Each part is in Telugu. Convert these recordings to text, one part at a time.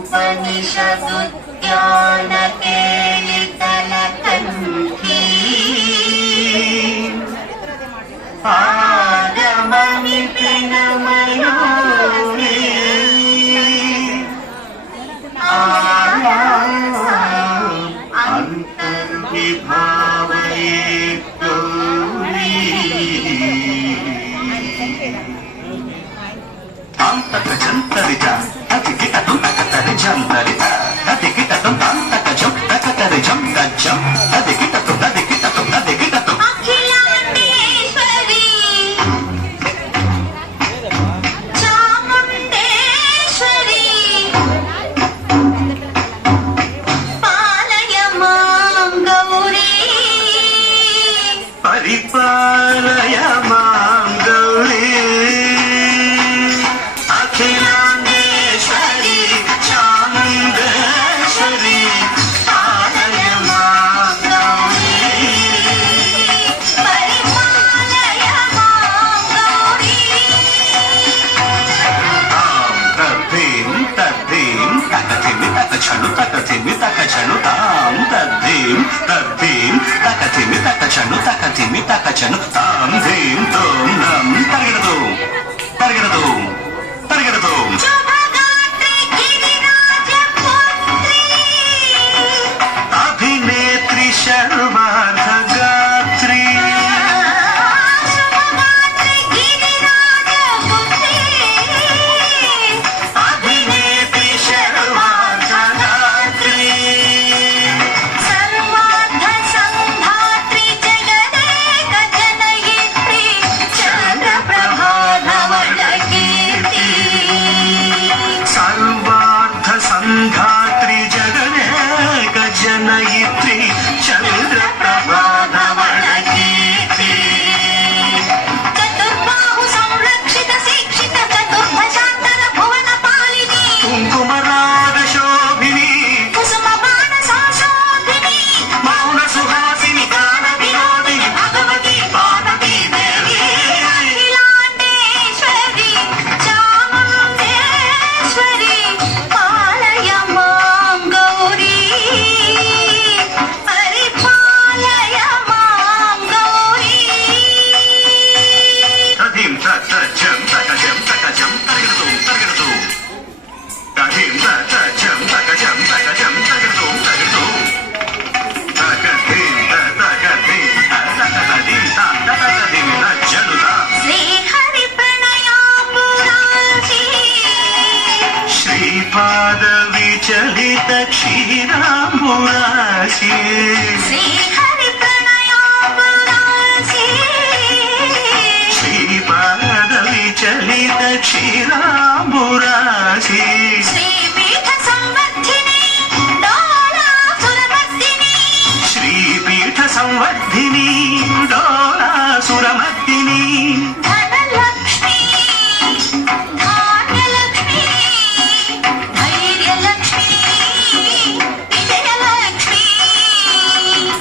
उपनिषदुद्यानकेलितलकण्ठी आगमनिपिनमयूरी జంతరిత అతికిటం తకతరి జంతరిత అతికిటం తంతకజం తకతరి జం గజ్జం అతికిటం అతికిటం అతికిటం అఖిలాండేశ్వరి చాముండేశ్వరి పాలయ మాం గౌరీ పరిపాలయ మాం గౌరీ చను తక తిమి తక చను తాం తద్దీం తద్దీం తక తిమి తక చను తక తిమి తక చను తాం ధీం తోం నం తరగడదు తరగడదు తరగడదు అభినేత్రి శర్వార్ధగాత్రి సంధాత్రి జగనేక జనయిత్రి చంద్ర ప్రభాధవళ కీర్తి చతుర్బాహు సంరక్షిత శిక్షిత చతుర్భశాంతర భువన పాలిని కుంకుమరాగ శోభిని కుసుమ బాణ సంశోభిని మౌన సుహాసిని గాన వినోదిని భగవతి పార్వతీ దేవి అఖిలాండేశ్వరి చాముండేశ్వరి పాలయ మాం గౌరీ పరిపాలయ మాం గౌరీ తథీం తజం తకజం తకజం తరగడదు తరగడదు తథీం తజం తకజం తకజం తరగడదు తరగడదు తకథీం తకథీం తకథీం తకథీం నజ్జలుదా శ్రీహరి ప్రణయాపురాసి శ్రీపాద విచలిత క్షీరాంబురాశి శ్రీహరి ప్రణయాపురాసి శ్రీపాద విచలిత క్షీరాంబురాశి శ్రీపీఠ సంవర్ధిని డోలాసురమర్దిని శ్రీపీఠ సంవర్ధిని డోలాసురమర్దిని ధనలక్ష్మి ధాన్యలక్ష్మి ధైర్యలక్ష్మి విజయలక్ష్మి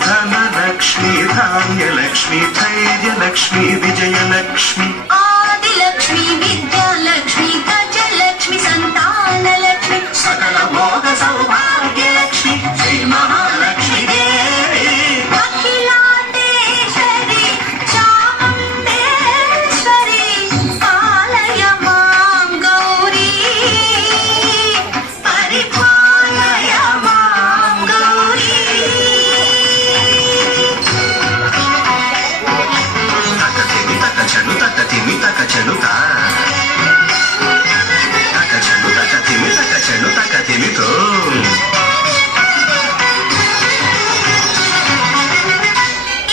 ధనలక్ష్మి ధాన్యలక్ష్మి ధైర్యలక్ష్మి విజయలక్ష్మి ఆదిలక్ష్మి విద్యాలక్ష్మి గజలక్ష్మి సంతానలక్ష్మి సకల భోగ సౌభాగ్యలక్ష్మి శ్రీ మహాలక్ష్మి దేవి అఖిలాండేశ్వరి చాముండేశ్వరి పాలయ మాం గౌరీ పరిపాలయ మాం గౌరీ తకతిమి తకచను తకతిమి తకచను తా తకచను తకతిమి తకచను తకతిమి తో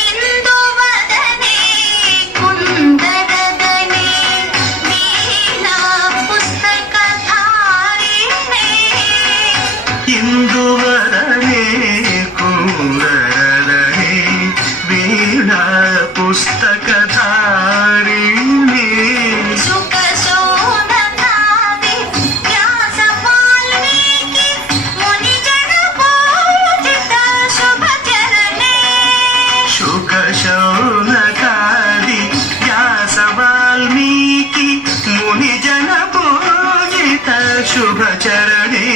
ఇందువదనే కుందరదనే వీణా పుస్తకధారిణే ఇందువరనే కుందరదనే వీణా పుస్తకధారిణి సుఖ శోధనాది వ్యాస వాల్మీకి ముని జన పూజిత శుభ చరణే శుక శౌనకాది వ్యాస వాల్మీకి ముని జన పూజిత శుభ చరణే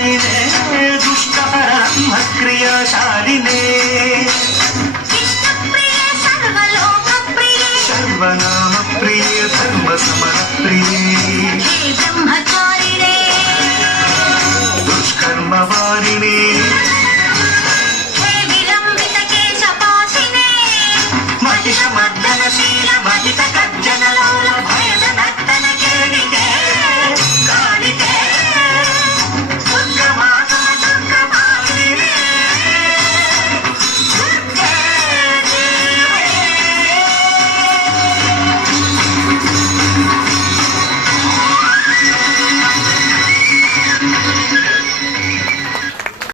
रे